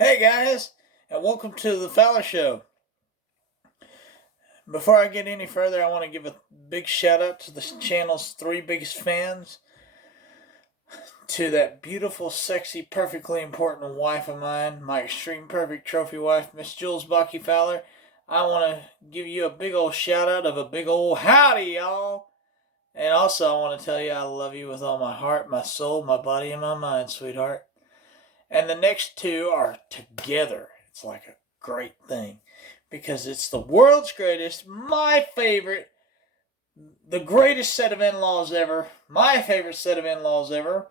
Hey guys, and welcome to the Fowler Show. Before I get any further, I want to give a big shout out to the channel's three biggest fans, to that beautiful, sexy, perfectly important wife of mine, my extreme perfect trophy wife, Miss Jules Bucky Fowler. I want to give you a big old shout out of a big old howdy, y'all. And also, I want to tell you I love you with all my heart, my soul, my body, and my mind, sweetheart. And the next two are together. It's like a great thing because it's the world's greatest, my favorite, the greatest set of in-laws ever, my favorite set of in-laws ever,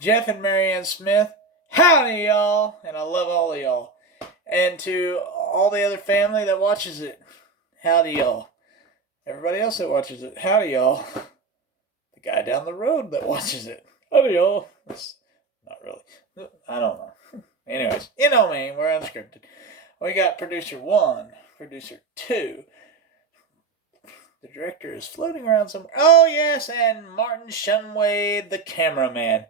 Jeff and Marianne Smith. Howdy, y'all, and I love all of y'all. And to all the other family that watches it, howdy, y'all. Everybody else that watches it, howdy, y'all. The guy down the road that watches it, howdy, y'all. That's not really. I don't know. Anyways, you know me, we're unscripted. We got producer 1, producer 2. The director is floating around somewhere. Oh, yes, and Martin Shunway, the cameraman.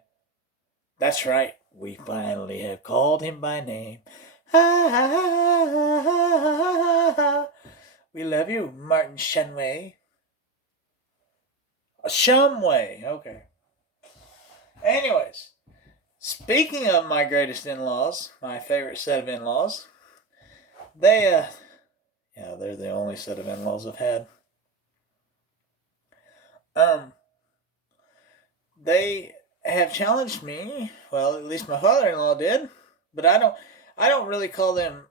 That's right, we finally have called him by name. We love you, Martin Shunway. Shumway, okay. Anyways, speaking of my greatest in-laws, my favorite set of in-laws, they're the only set of in-laws I've had. They have challenged me. Well, at least my father-in-law did, but I don't really call them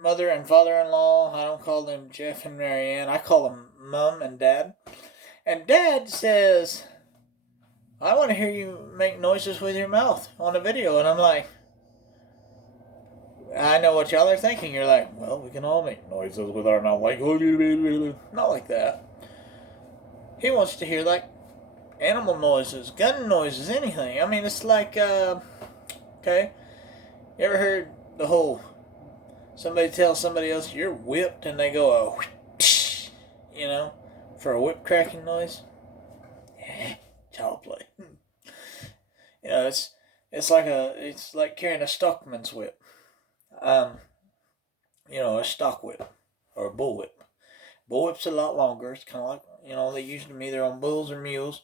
mother and father-in-law. I don't call them Jeff and Marianne. I call them Mom and Dad. And Dad says, I want to hear you make noises with your mouth on a video. And I'm like, I know what y'all are thinking. You're like, well, we can all make noises with our mouth. Like, not like that. He wants to hear, like, animal noises, gun noises, anything. I mean, it's like, okay. You ever heard the whole, somebody tell somebody else you're whipped and they go, oh, you know, for a whip cracking noise? Child play. You know, it's like carrying a stockman's whip. You know, a stock whip or a bull whip. Bull whip's a lot longer. It's kind of like, you know, they used them either on bulls or mules,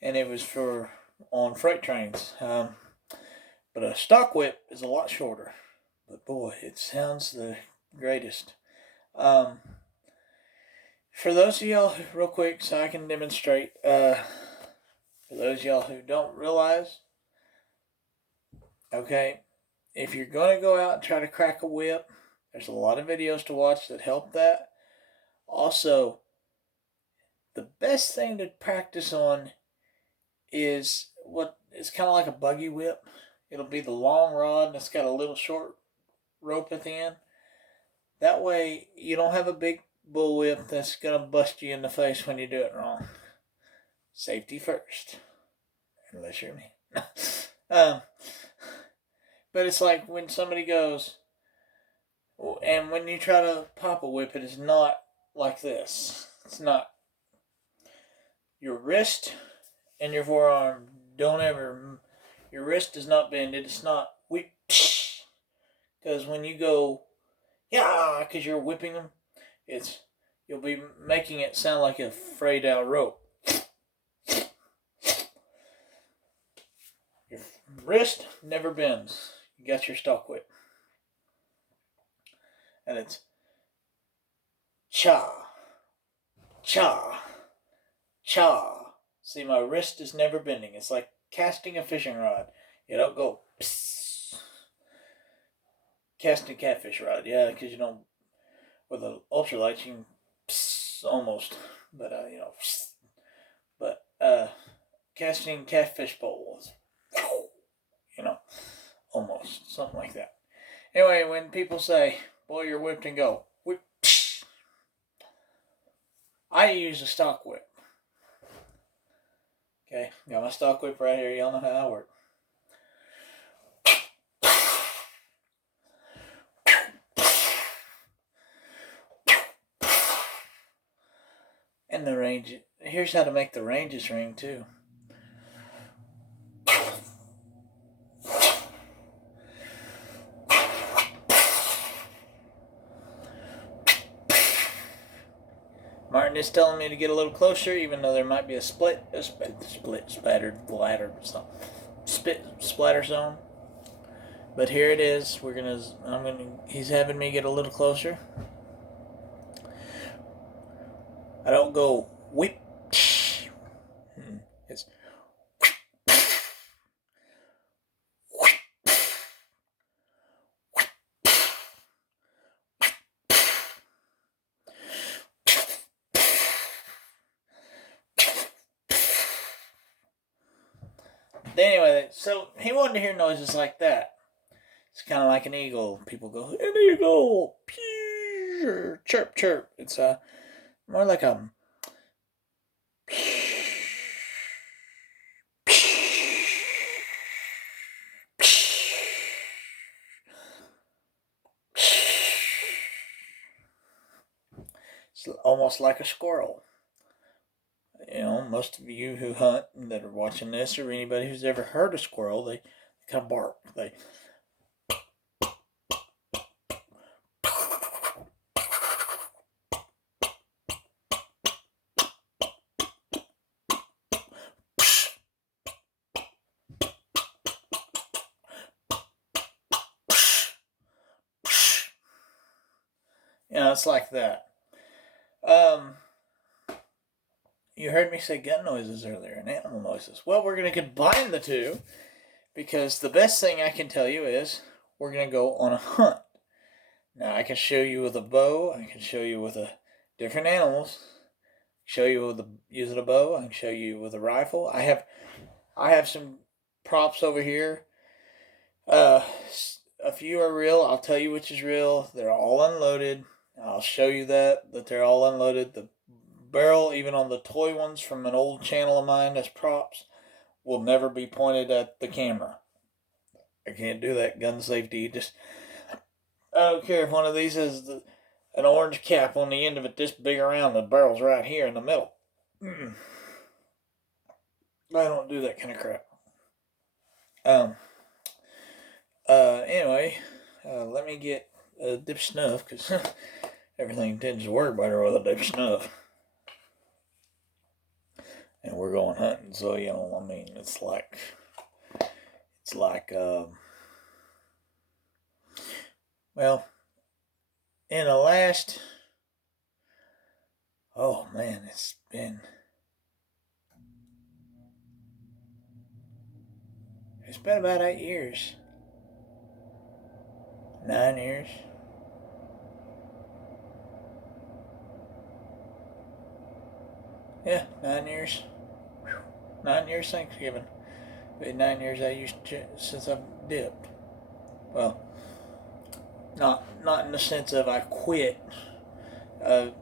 and it was for on freight trains. But a stock whip is a lot shorter. But boy, it sounds the greatest. For those of y'all, real quick, so I can demonstrate. For those of y'all who don't realize, okay, if you're going to go out and try to crack a whip, there's a lot of videos to watch that help that. Also, the best thing to practice on is what is kind of like a buggy whip. It'll be the long rod and it's got a little short rope at the end. That way you don't have a big bull whip that's going to bust you in the face when you do it wrong. Safety first. Unless you're me. But it's like when somebody goes, and when you try to pop a whip, it is not like this. It's not. Your wrist and your forearm don't ever. Your wrist does not bend. It's not whip. Because when you go, yeah, because you're whipping them, you'll be making it sound like a frayed out rope. Your wrist never bends. You got your stock whip. And it's cha, cha, cha. See, my wrist is never bending. It's like casting a fishing rod. You don't go psst. Casting a catfish rod, yeah, because you don't, with the ultralights, you can psst, almost, but, you know, psst. But, casting catfish bowls, you know, almost, something like that. Anyway, when people say, boy, you're whipped, and go, whip, psh, I use a stock whip. Okay, got my stock whip right here. Y'all know how that works. And the range, here's how to make the ranges ring too. Martin is telling me to get a little closer, even though there might be a splattered, splatter zone. But here it is. He's having me get a little closer. I don't go whip. It's anyway, so he wanted to hear noises like that. It's kind of like an eagle. People go, an eagle, pew, chirp, chirp. It's more like a it's almost like a squirrel. You know, most of you who hunt and that are watching this, or anybody who's ever heard a squirrel, they kind of bark. You know, it's like that. You heard me say gun noises earlier and animal noises. Well, we're going to combine the two because the best thing I can tell you is we're going to go on a hunt. Now, I can show you with a bow. I can show you with different animals. Show you with using a bow. I can show you with a rifle. I have some props over here. A few are real. I'll tell you which is real. They're all unloaded. I'll show you that they're all unloaded. The barrel, even on the toy ones from an old channel of mine as props, will never be pointed at the camera. I can't do that. Gun safety. I don't care if one of these has an orange cap on the end of it this big around. The barrel's right here in the middle. I don't do that kind of crap. Anyway, let me get a dip snuff because everything tends to work better with a dip snuff. And we're going hunting, so you know, I mean, it's like, well, in the last, oh man, it's been about 8 years, 9 years. Yeah, 9 years. 9 years Thanksgiving. Been 9 years since I've dipped. Well, not in the sense of I quit. I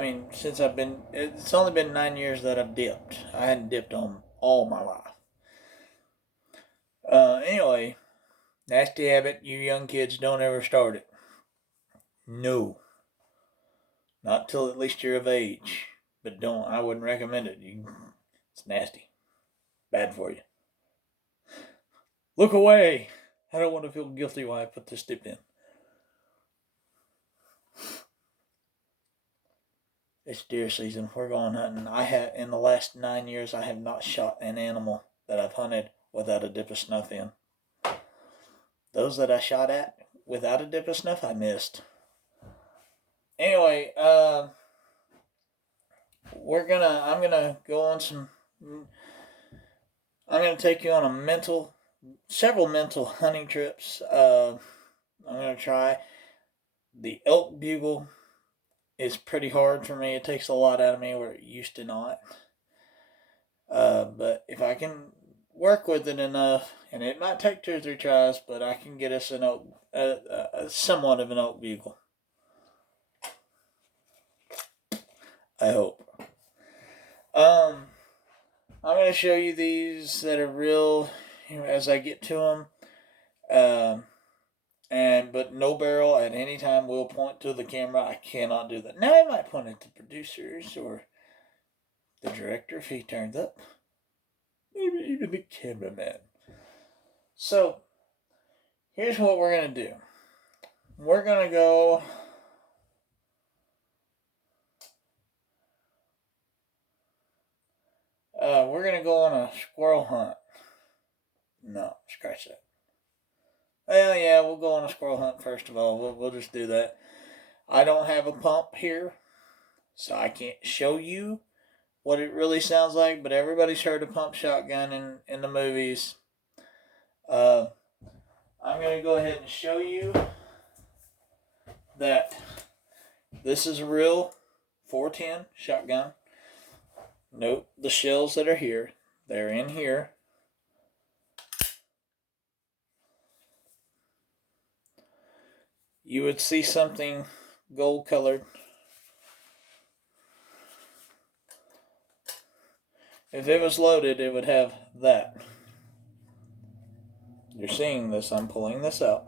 mean, it's only been 9 years that I've dipped. I hadn't dipped on all my life. Anyway, nasty habit. You young kids don't ever start it. No. Not till at least you're of age. But I wouldn't recommend it. It's nasty. Bad for you. Look away. I don't want to feel guilty when I put this dip in. It's deer season. We're going hunting. In the last 9 years, I have not shot an animal that I've hunted without a dip of snuff in. Those that I shot at without a dip of snuff, I missed. Anyway, I'm gonna go on I'm gonna take you on several mental hunting trips. I'm gonna try the elk bugle. Is pretty hard for me. It takes a lot out of me where it used to not. But if I can work with it enough, and it might take 2 or 3 tries, but I can get us somewhat of an elk bugle. I hope. I'm going to show you these that are real as I get to them. But no barrel at any time will point to the camera. I cannot do that. Now I might point at the producers or the director if he turns up. Maybe even the cameraman. So, here's what we're going to do. We're going to go we're going to go on a squirrel hunt. No, scratch that. Well, yeah, we'll go on a squirrel hunt first of all. We'll just do that. I don't have a pump here, so I can't show you what it really sounds like, but everybody's heard a pump shotgun in the movies. I'm going to go ahead and show you that this is a real 410 shotgun. Note the shells that are here. They're in here. You would see something gold colored. If it was loaded, it would have that. You're seeing this. I'm pulling this out.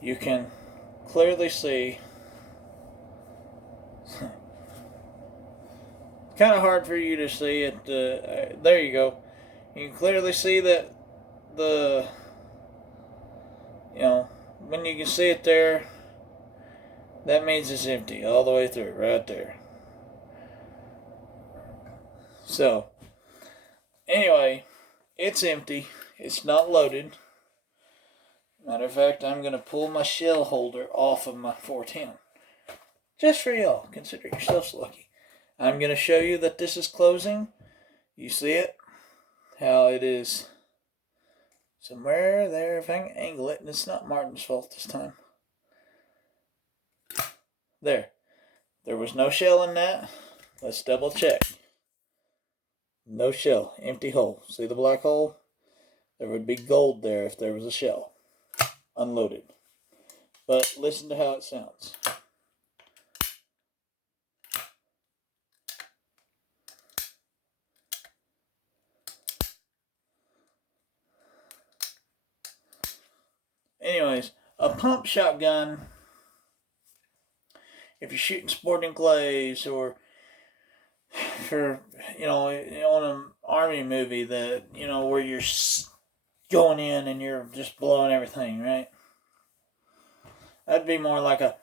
You can clearly see. Kind of hard for you to see it. There you go. You can clearly see that when you can see it there, that means it's empty all the way through, right there. So, anyway, it's empty. It's not loaded. Matter of fact, I'm going to pull my shell holder off of my 410. Just for y'all. Consider yourselves lucky. I'm going to show you that this is closing. You see it? How it is somewhere there. If I can angle it, and it's not Martin's fault this time. There. There was no shell in that. Let's double check. No shell. Empty hole. See the black hole? There would be gold there if there was a shell. Unloaded. But listen to how it sounds. Anyways, a pump shotgun, if you're shooting sporting clays or for, on an army movie that, where you're going in and you're just blowing everything, right? That'd be more like a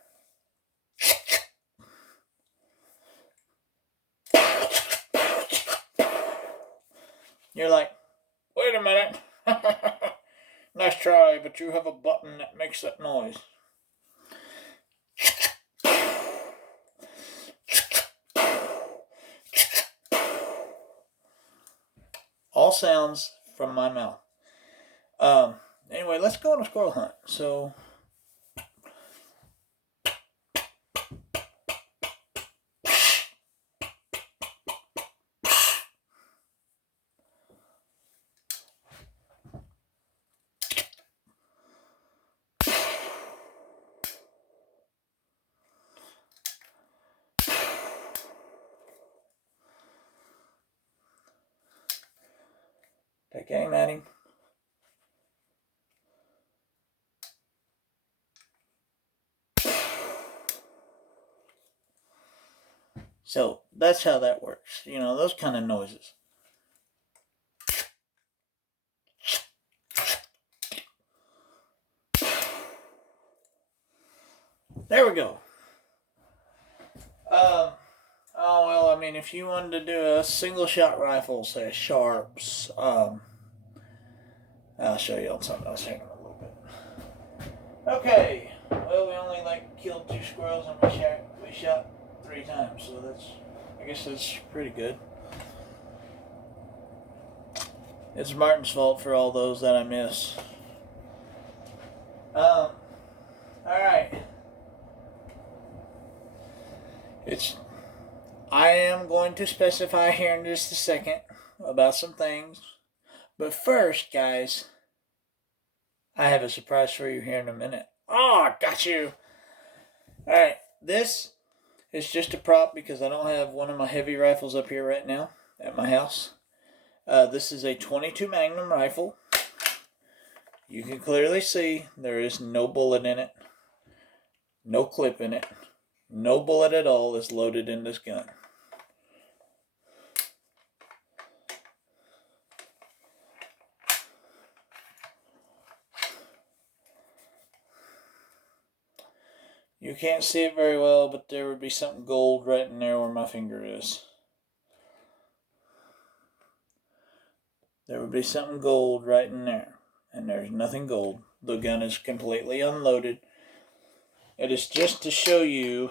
you're like, wait a minute. Nice try, but you have a button that makes that noise. All sounds from my mouth. Anyway, let's go on a squirrel hunt. So, take aim at him. So that's how that works. Those kind of noises. There we go. If you wanted to do a single shot rifle, say Sharps, I'll show you on something else here in a little bit. Okay. Well, we only killed 2 squirrels and we shot 3 times, so I guess that's pretty good. It's Martin's fault for all those that I miss. Alright. I am going to specify here in just a second about some things. But first, guys, I have a surprise for you here in a minute. Oh, got you! Alright, this is just a prop because I don't have one of my heavy rifles up here right now at my house. This is a .22 Magnum rifle. You can clearly see there is no bullet in it. No clip in it. No bullet at all is loaded in this gun. You can't see it very well, but there would be something gold right in there where my finger is. there would be something gold right in there. And there's nothing gold. The gun is completely unloaded. It is just to show you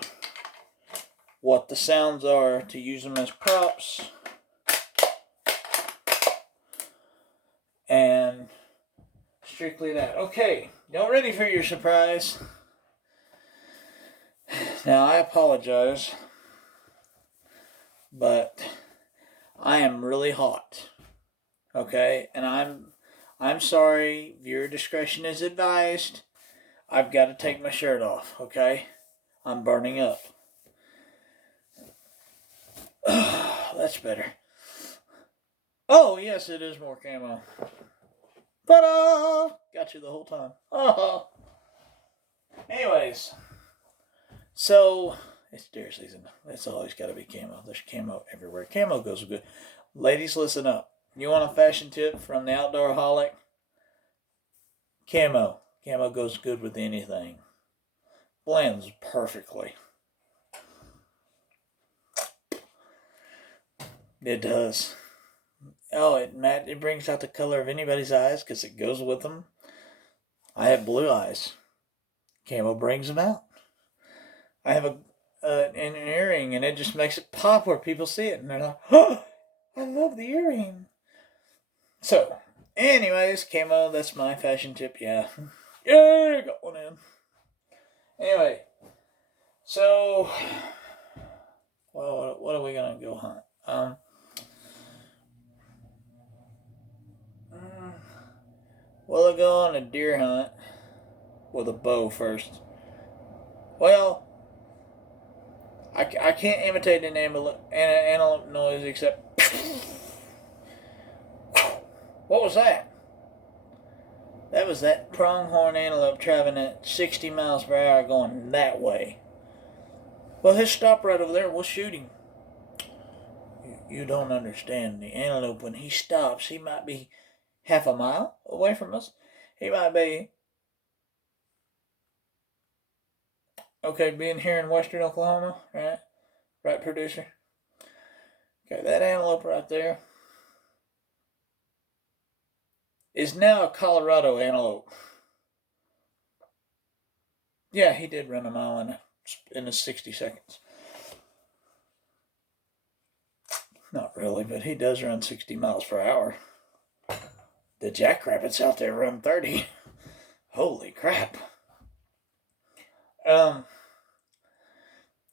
what the sounds are, to use them as props. And strictly that. Okay, y'all ready for your surprise? Now, I apologize, but I am really hot. Okay, and I'm sorry. Viewer discretion is advised. I've got to take my shirt off. Okay, I'm burning up. That's better. Oh yes, it is more camo. Ta-da! Got you the whole time. Oh. Anyways, so it's deer season. It's always got to be camo. There's camo everywhere. Camo goes good. Ladies, listen up. You want a fashion tip from the outdoor holic? Camo. Camo goes good with anything. Blends perfectly. It does. Oh, it brings out the color of anybody's eyes because it goes with them. I have blue eyes. Camo brings them out. I have an earring, and it just makes it pop where people see it, and they're like, "Oh, I love the earring." So, anyways, camo. That's my fashion tip. Yeah, got one in. Anyway, so, well, what are we gonna go hunt? We'll go on a deer hunt with a bow first. Well, I can't imitate an antelope noise except. What was that? That was that pronghorn antelope traveling at 60 miles per hour going that way. Well, he'll stop right over there. We'll shoot him. You don't understand. The antelope, when he stops, he might be half a mile away from us. He might be, okay, being here in western Oklahoma, right? Right, producer? Okay, that antelope right there is now a Colorado antelope. Yeah, he did run a mile in a 60 seconds. Not really, but he does run 60 miles per hour. The jackrabbits out there run 30. Holy crap.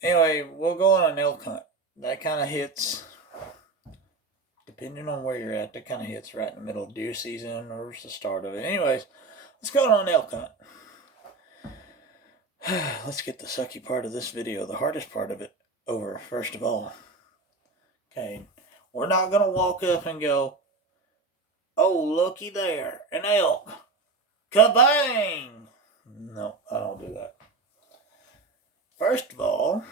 Anyway, we'll go on an elk hunt. That kind of hits, depending on where you're at, that kind of hits right in the middle of deer season or it's the start of it. Anyways, let's go on an elk hunt. Let's get the sucky part of this video, the hardest part of it, over first of all. Okay, we're not going to walk up and go, "Oh, looky there, an elk. Kabang!" No, I don't do that. First of all,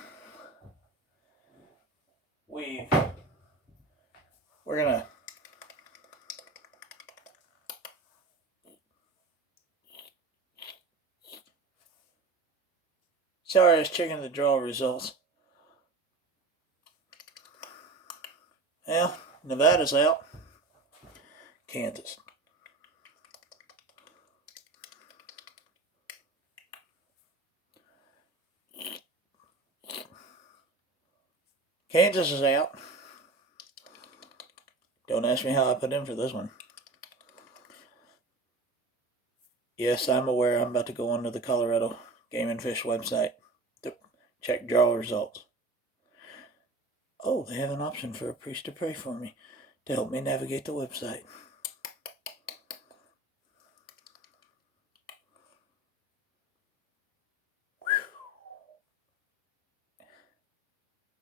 we're going to sorry, I was checking the draw results. Well, Nevada's out. Kansas. Kansas is out. Don't ask me how I put in for this one. Yes, I'm aware I'm about to go onto the Colorado Game and Fish website to check draw results. Oh, they have an option for a priest to pray for me to help me navigate the website.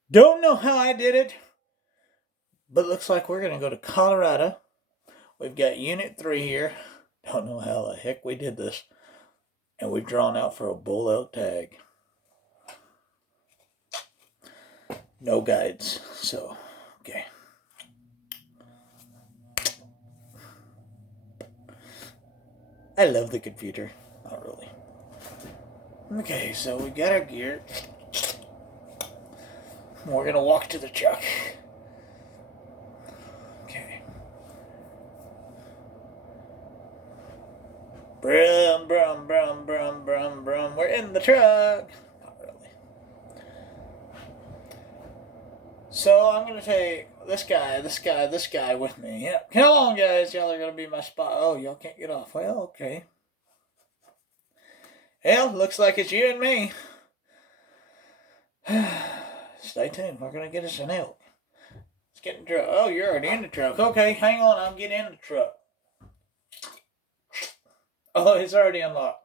Don't know how I did it, but looks like we're going to go to Colorado. We've got Unit 3 here. Don't know how the heck we did this. And we've drawn out for a bull elk tag. No guides, so, okay. I love the computer. Not really. Okay, so we got our gear. We're going to walk to the truck. Okay. Brum, brum, brum, brum, brum, brum. We're in the truck. Not really. So I'm going to take this guy with me. Yeah. Come on, guys. Y'all are going to be my spot. Oh, y'all can't get off. Well, okay. Well, looks like it's you and me. Stay tuned. We're going to get us an elk. Let's get in the truck. Oh, you're already in the truck. Okay, hang on. I'll get in the truck. Oh, it's already unlocked.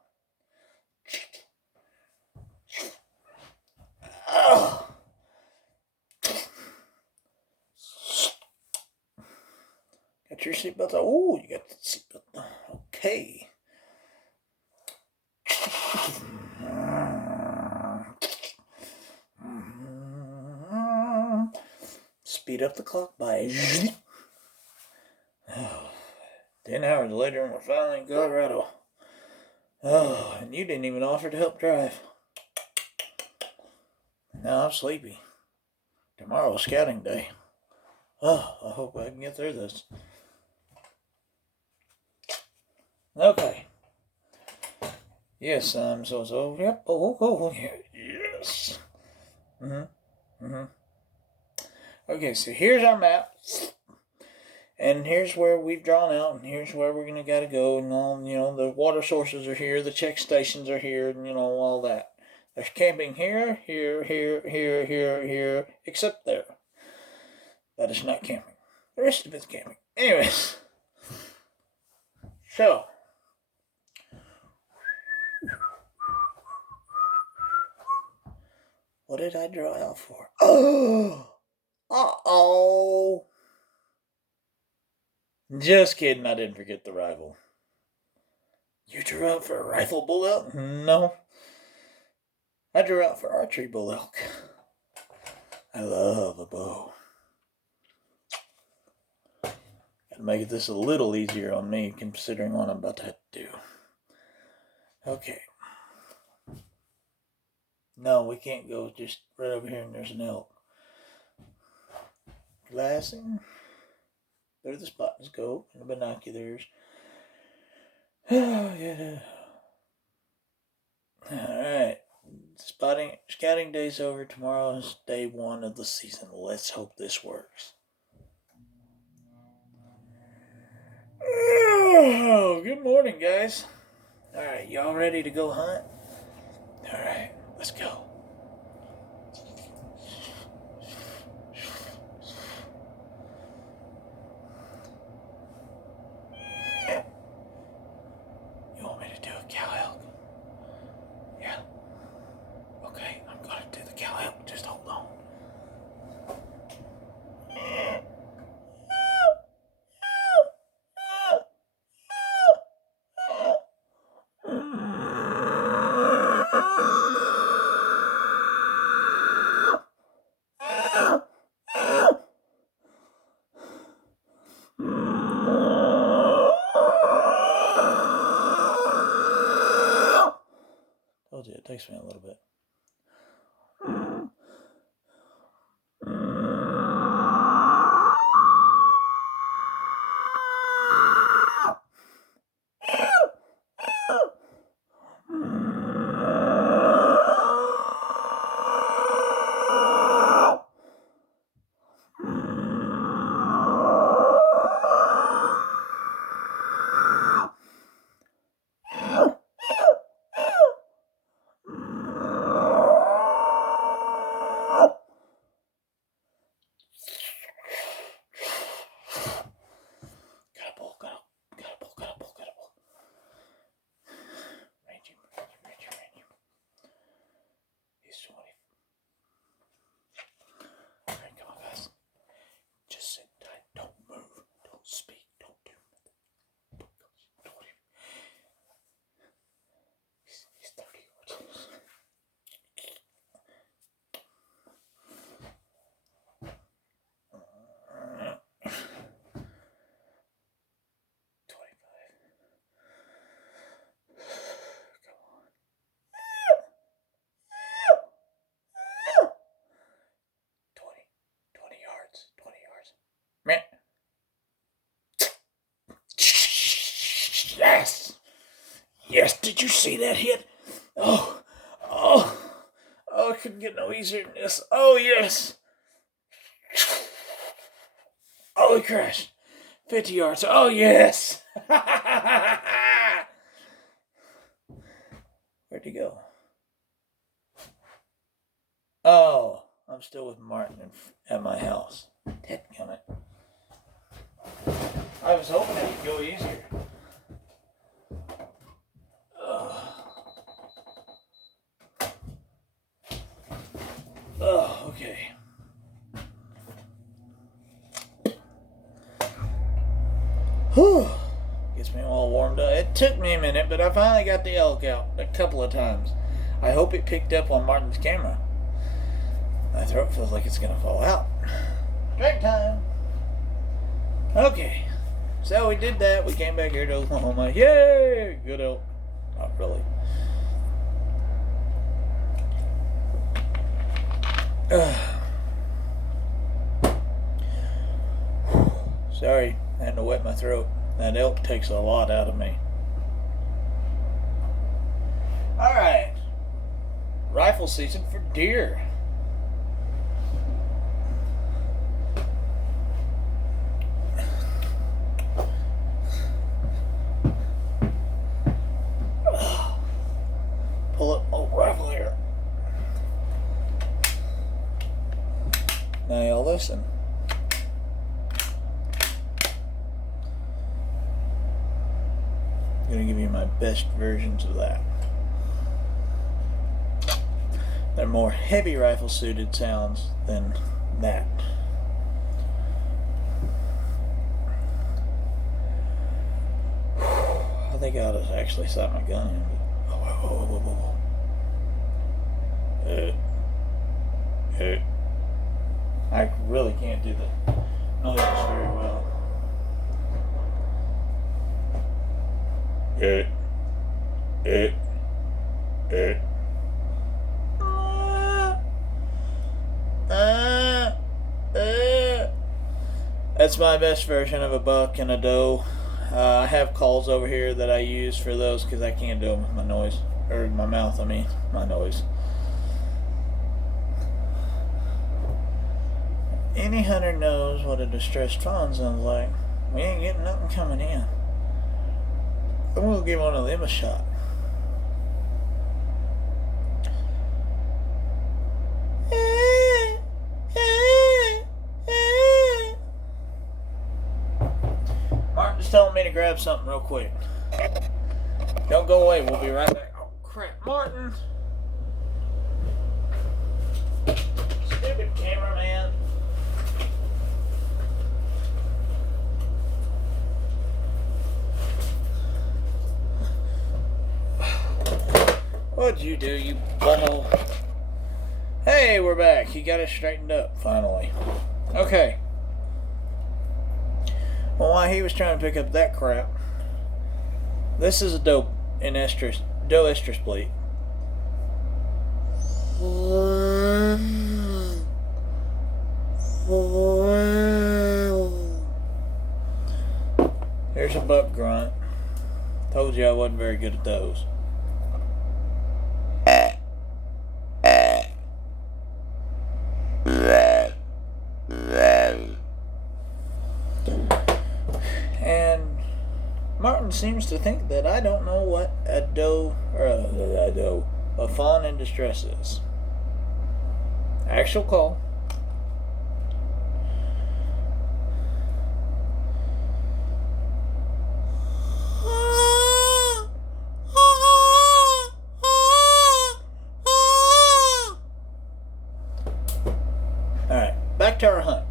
Oh. Got your seatbelt on. Oh, you got the seatbelt on. Okay. Speed up the clock by 10 hours later and we're finally in Colorado. Oh, and you didn't even offer to help drive. Now I'm sleepy. Tomorrow's scouting day. Oh, I hope I can get through this. Okay. Yes, so. Yep. Oh, yes. Okay, so here's our map. And here's where we've drawn out, and here's where we're gonna gotta go, and all, the water sources are here, the check stations are here, and all that. There's camping here, except there. That is not camping. The rest of it's camping. Anyways. So. What did I draw out for? Oh! Uh-oh! Just kidding, I didn't forget the rifle. You drew out for a rifle bull elk? No. I drew out for archery bull elk. I love a bow. Gotta make this a little easier on me, considering what I'm about to do. Okay. No, we can't go just right over here and there's an elk. Glassing. There's the spot and scope and the binoculars. Oh, yeah. Alright. Scouting day's over. Tomorrow is day 1 of the season. Let's hope this works. Oh, good morning, guys. Alright, y'all ready to go hunt? Alright, let's go. You want me to do a cow elk? Yeah. Okay, I'm gonna do the cow elk. Just hold on. Told you, it takes me a little bit. Yes, did you see that hit? Oh, oh, oh, it couldn't get no easier than this. Oh, yes. Oh, he crashed. 50 yards. Oh, yes. Where'd he go? Oh, I'm still with Martin at my house. Dadgummit. I was hoping it would go easier. Oh, okay. Whew. Gets me all warmed up. It took me a minute, but I finally got the elk out a couple of times. I hope it picked up on Martin's camera. My throat feels like it's gonna fall out. Drink time. Okay. So we did that. We came back here to Oklahoma. Yay! Good elk. Not really. Sorry, I had to wet my throat. That elk takes a lot out of me. Alright. Rifle season for deer. Pull up old rifle here. Now y'all listen. I'm going to give you my best versions of that. They're more heavy rifle suited sounds than that. I think I ought to actually sight my gun in. I really can't do the noises very well. That's my best version of a buck and a doe. I have calls over here that I use for those because I can't do them with my noise. Or my mouth, I mean. My noise. Any hunter knows what a distressed fawn sounds like. We ain't getting nothing coming in. I'm gonna give one of them a shot. Martin's telling me to grab something real quick. Don't go away, we'll be right back. Oh crap, Martin! Stupid cameraman. What'd you do, you butthole? Hey, we're back. He got it straightened up, finally. Okay. Well, while he was trying to pick up that crap, this is a doe estrus bleat. Here's a buck grunt. Told you I wasn't very good at those. And Martin seems to think that I don't know what a doe or a fawn in distress is. Actual call. Alright, back to our hunt.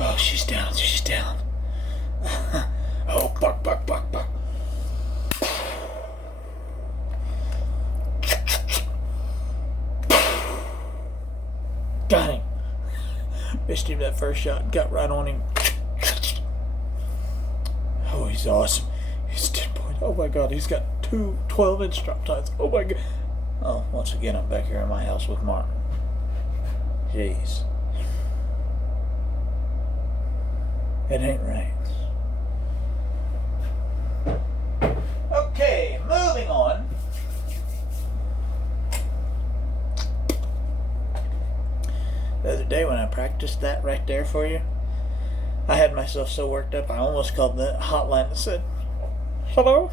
Oh, she's down. She's down. Oh, buck, buck. Missed him that first shot. Got right on him. Oh, he's awesome. He's 10 point. Oh my god, he's got two 12-inch drop tines. Oh my god. Oh, once again, I'm back here in my house with Martin. Jeez. It ain't right. Okay, moving on. The other day when I practiced that right there for you, I had myself so worked up I almost called the hotline and said, "Hello?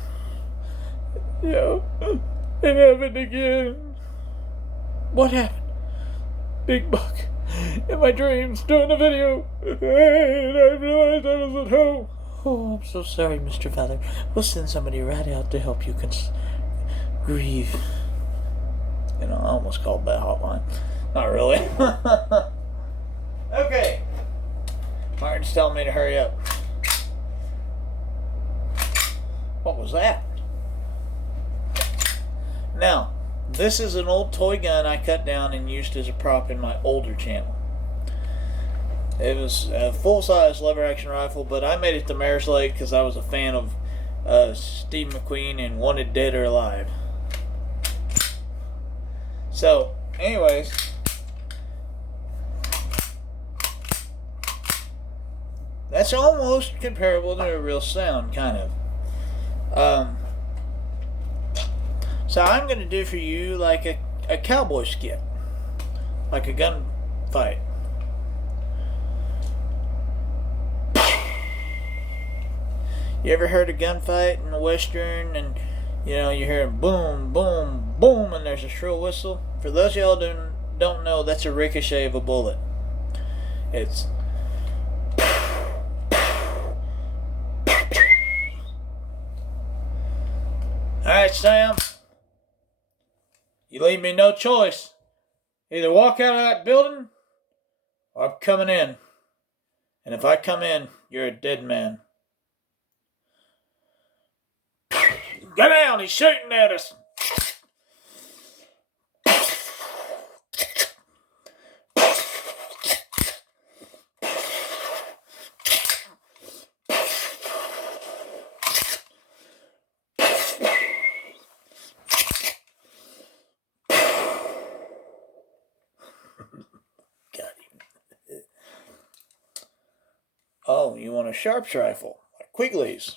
Yeah, it happened again." What happened? Big Buck in my dreams doing a video, and I realized I was at home. Oh, I'm so sorry, Mr. Fowler. We'll send somebody right out to help you grieve. You know, I almost called that hotline. Not really. Okay. Martin's telling me to hurry up. What was that? Now, this is an old toy gun I cut down and used as a prop in my older channel. It was a full-size lever-action rifle, but I made it the mare's leg because I was a fan of Steve McQueen and Wanted Dead or Alive. So, anyways, that's almost comparable to a real sound, kind of. So I'm going to do for you like a cowboy skit, like a gun fight. You ever heard a gunfight in a western and, you know, you hear boom, boom, boom, and there's a shrill whistle? For those of y'all who don't know, that's a ricochet of a bullet. It's Alright, Sam. You leave me no choice. Either walk out of that building or I'm coming in. And if I come in, you're a dead man. Get down, he's shooting at us. Got him. Oh, you want a Sharps rifle? Like Quigley's.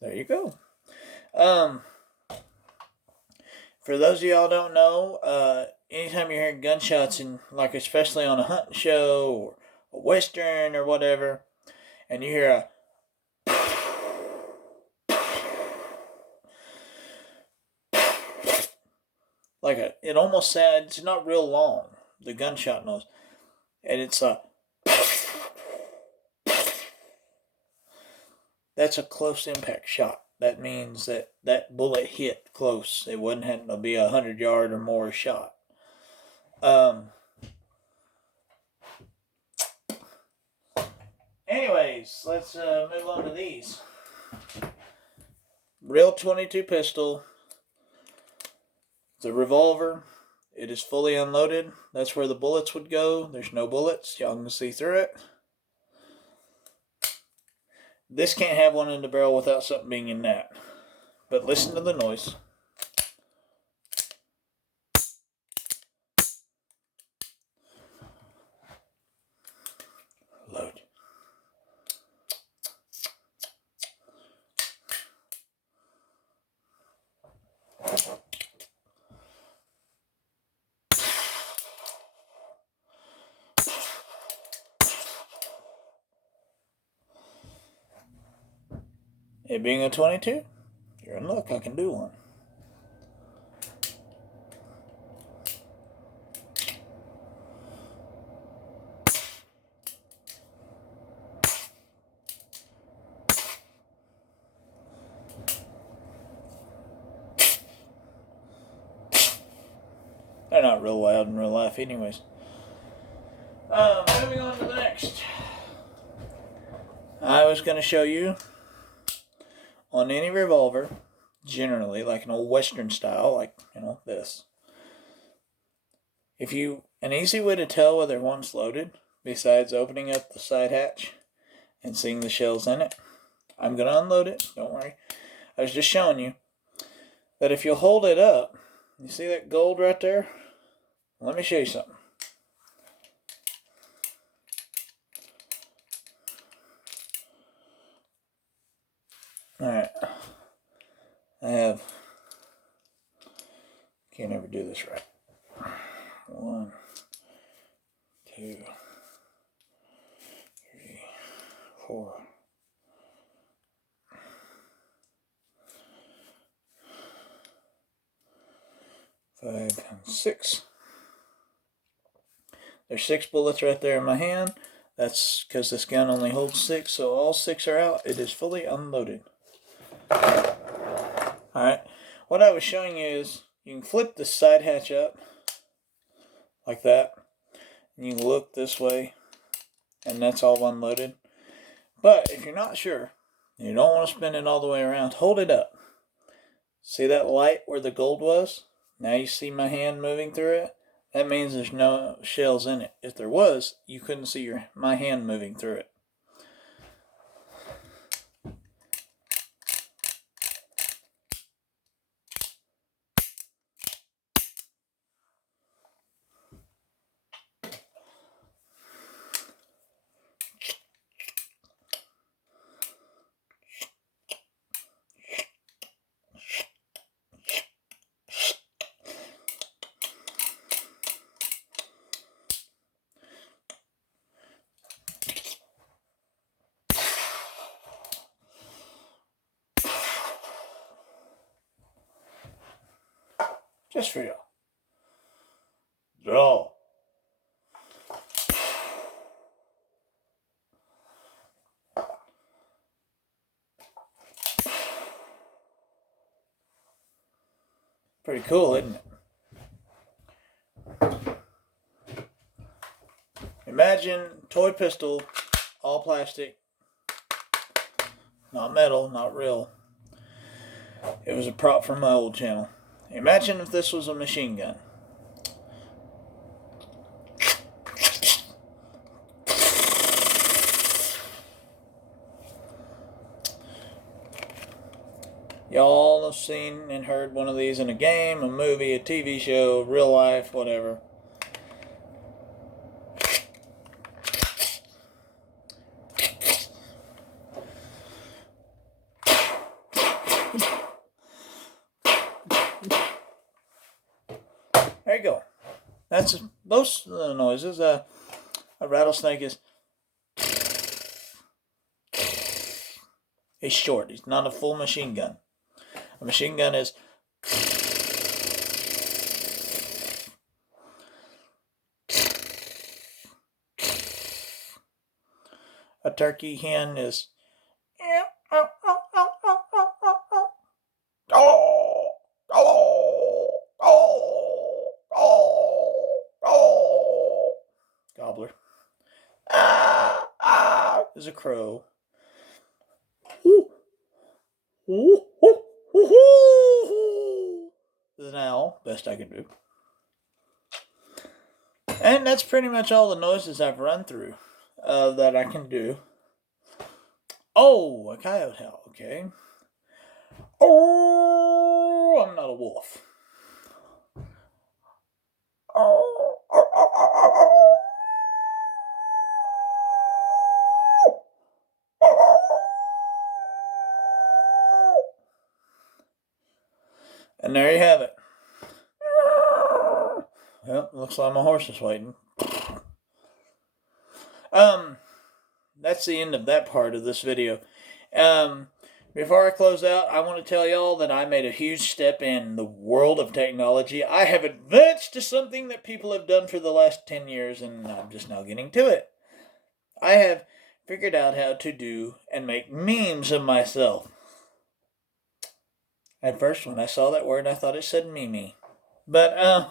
There you go. For those of y'all don't know, anytime you're hearing gunshots, and like especially on a hunting show or a western or whatever, and you hear it almost sounds, it's not real long, the gunshot noise, and it's that's a close impact shot. That means that bullet hit close. It wasn't having to be 100-yard or more shot. Anyways, let's move on to these. Real .22 pistol. The revolver. It is fully unloaded. That's where the bullets would go. There's no bullets. Y'all can see through it. This can't have one in the barrel without something being in that. But listen to the noise. Load. It being a .22, you're in luck. I can do one. They're not real loud in real life anyways. Moving on to the next. I was going to show you on any revolver, generally, like an old Western style, like, this. An easy way to tell whether one's loaded, besides opening up the side hatch and seeing the shells in it, I'm going to unload it, don't worry. I was just showing you that if you'll hold it up, you see that gold right there? Let me show you something. Alright. Can't ever do this right. 1, 2, 3, 4. 5 and 6. There's 6 bullets right there in my hand. That's because this gun only holds 6, so all 6 are out. It is fully unloaded. Alright, what I was showing you is you can flip the side hatch up like that. And you can look this way, and that's all unloaded. But if you're not sure, you don't want to spin it all the way around, hold it up. See that light where the gold was? Now you see my hand moving through it? That means there's no shells in it. If there was, you couldn't see my hand moving through it. Just for y'all. Draw. Pretty cool, isn't it? Imagine toy pistol, all plastic, not metal, not real. It was a prop from my old channel. Imagine if this was a machine gun. Y'all have seen and heard one of these in a game, a movie, a TV show, real life, whatever. There you go. That's most of the noises. A rattlesnake is short. It's not a full machine gun. A machine gun is a turkey hen is gobbler. Is a crow. Is an owl. Best I can do. And that's pretty much all the noises I've run through that I can do. Oh, a coyote howl. Okay. Oh, I'm not a wolf. And there you have it. Well, looks like my horse is waiting. That's the end of that part of this video. Before I close out, I want to tell y'all that I made a huge step in the world of technology. I have advanced to something that people have done for the last 10 years, and I'm just now getting to it. I have figured out how to do and make memes of myself. At first, when I saw that word, I thought it said Mimi. But,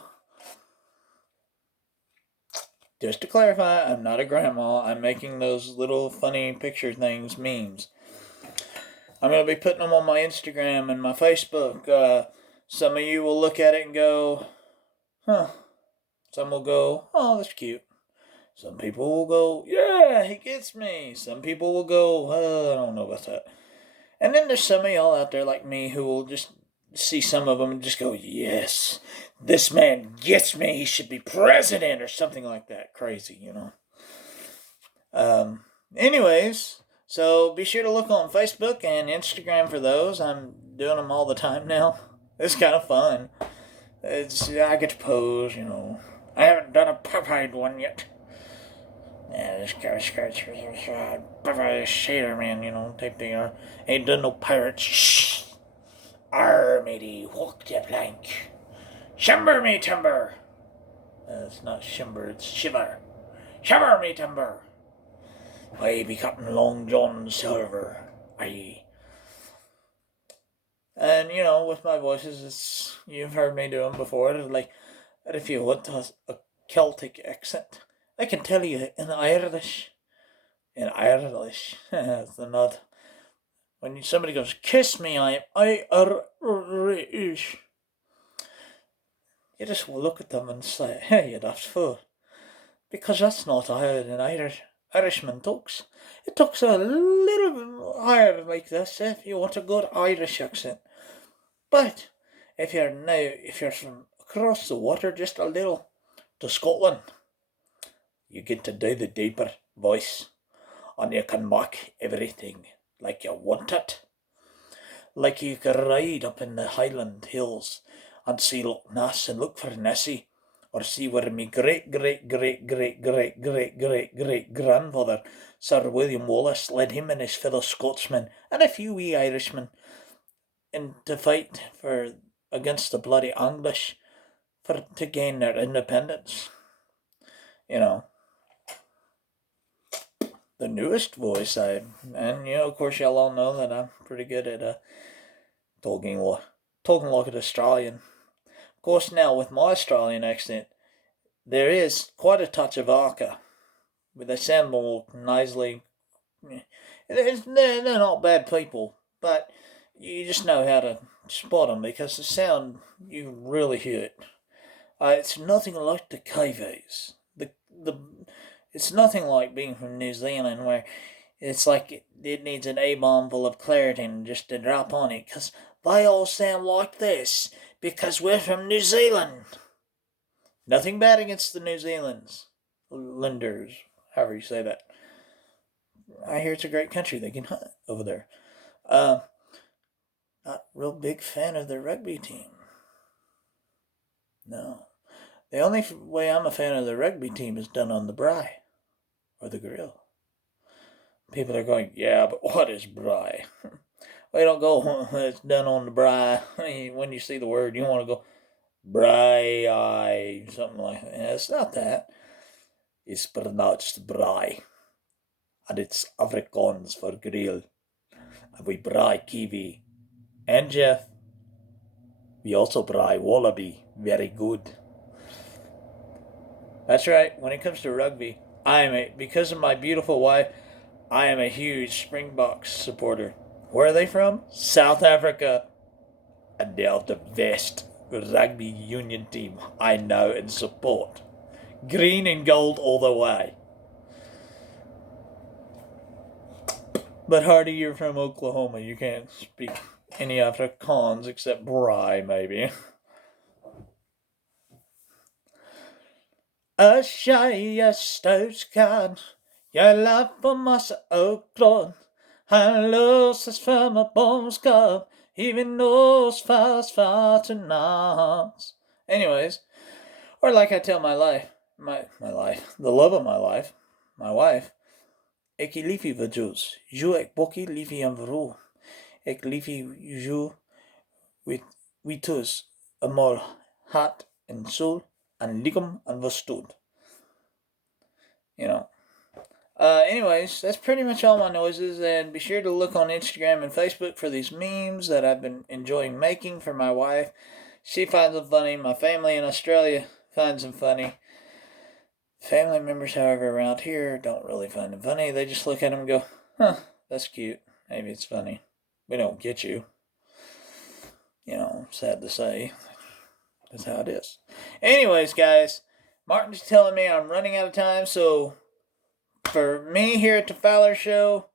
Just to clarify, I'm not a grandma. I'm making those little funny picture things memes. I'm going to be putting them on my Instagram and my Facebook. Some of you will look at it and go, huh. Some will go, oh, that's cute. Some people will go, yeah, he gets me. Some people will go, I don't know about that. And then there's some of y'all out there like me who will just see some of them and just go, yes, this man gets me. He should be president or something like that. Crazy, you know. Anyways, so be sure to look on Facebook and Instagram for those. I'm doing them all the time now. It's kind of fun. I get to pose, you know. I haven't done a Popeye one yet. Yeah, this guy's Popeye sailor man, you know, type thing. Ain't done no pirates. Shh. Arr, matey, walk the plank. Shimber me timber. It's not shimber, it's shiver. Shiver me timber. I be Captain Long John Silver. Aye. And, you know, with my voices, you've heard me do them before. Like, if you want a Celtic accent, I can tell you in Irish. In Irish. That's the nod. When somebody goes, kiss me, I'm Irish. You just look at them and say, hey, that's fool. Because that's not how an Irishman talks. It talks a little bit higher like this if you want a good Irish accent. But if you're from across the water just a little to Scotland, you get to do the deeper voice, and you can make everything like you want it. Like you could ride up in the Highland Hills and see Loch Ness and look for Nessie, or see where my great grandfather, Sir William Wallace, led him and his fellow Scotsmen and a few wee Irishmen to fight against the bloody English to gain their independence. You know, the newest voice and you know, of course, y'all all know that I'm pretty good at talking like an Australian. Of course, now with my Australian accent, there is quite a touch of Arca, but they sound more nasally. They're not bad people, but you just know how to spot them because the sound, you really hear it. It's nothing like the Kiwis. It's nothing like being from New Zealand where it's like it needs an A-bomb full of Claritin just to drop on it because they all sound like this because we're from New Zealand. Nothing bad against the New Zealanders, however you say that. I hear it's a great country. They can hunt over there. Not real big fan of the rugby team. No. The only way I'm a fan of the rugby team is done on the braai or the grill. People are going, yeah, but what is braai? Well, you don't go, it's done on the braai. When you see the word, you want to go, braai, something like that. It's not that. It's pronounced braai. And it's Afrikaans for grill. And we braai kiwi. And Jeff, we also braai wallaby. Very good. That's right. When it comes to rugby, because of my beautiful wife, I am a huge Springboks supporter. Where are they from? South Africa. And they are the best rugby union team I know and support. Green and gold all the way. But Hardy, you're from Oklahoma. You can't speak any Afrikaans except braai, maybe. As jy stout kan, jy laat vir massa ou klon. Han los is vir my boomskap, even knows fast tonight. Anyways, or like I tell my life, the love of my life, my wife, ek liefie vir Jules. Jou ek bokkie liefie en vrou. Ek liefie jou with us, amor, heart and soul, and ligum and verstood. You know. Anyways, that's pretty much all my noises, and be sure to look on Instagram and Facebook for these memes that I've been enjoying making for my wife. She finds them funny. My family in Australia finds them funny. Family members, however, around here don't really find it funny. They just look at him and go, huh, that's cute. Maybe it's funny. We don't get you. Sad to say. That's how it is. Anyways, guys, Martin's telling me I'm running out of time, so for me here at the Fowler Show,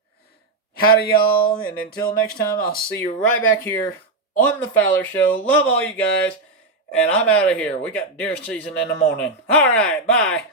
howdy y'all, and until next time, I'll see you right back here on the Fowler Show. Love all you guys, and I'm out of here. We got deer season in the morning. All right, bye.